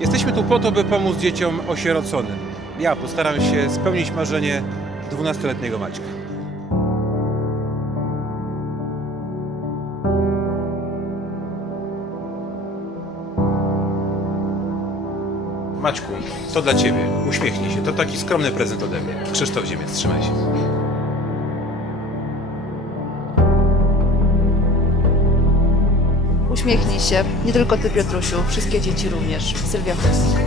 Jesteśmy tu po to, by pomóc dzieciom osieroconym. Ja postaram się spełnić marzenie 12-letniego Maćka. Maćku, to dla Ciebie. Uśmiechnij się. To taki skromny prezent ode mnie. Krzysztof Ziemiec, trzymaj się. Uśmiechnij się. Nie tylko ty, Piotrusiu, wszystkie dzieci również. Sylwia Chłystik.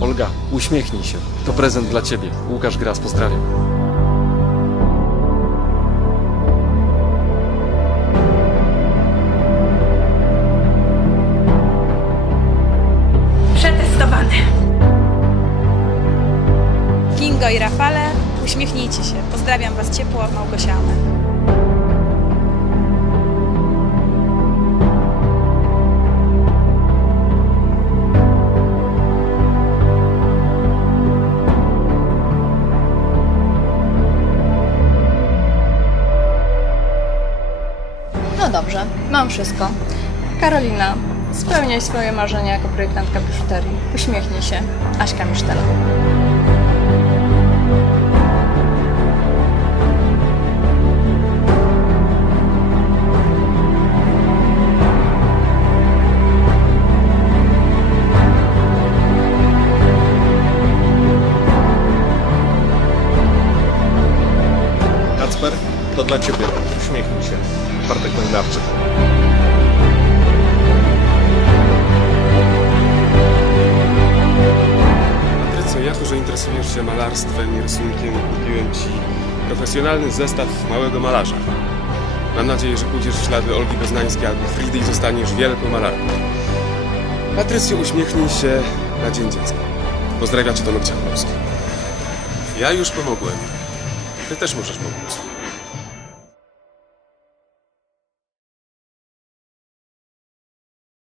Olga, uśmiechnij się. To prezent dla ciebie. Łukasz Gras, pozdrawiam. Przetestowany. Kingo i Rafale, uśmiechnijcie się. Pozdrawiam Was ciepło, Małgosia Amen. No dobrze, mam wszystko. Karolina, spełniaj swoje marzenia jako projektantka biżuterii. Uśmiechnij się. Aśka Misztela. Kacper, to dla Ciebie. Uśmiechnij się. Bartek Węglarczyk. Że interesujesz się malarstwem i rysunkiem, kupiłem Ci profesjonalny zestaw małego malarza. Mam nadzieję, że pójdziesz w ślady Olgi Poznańskiej albo Fridy i zostaniesz wielką malarką. Patrycjo, uśmiechnij się na Dzień Dziecka. Pozdrawia Cię Tomek Ciachowski. Ja już pomogłem. Ty też możesz pomóc.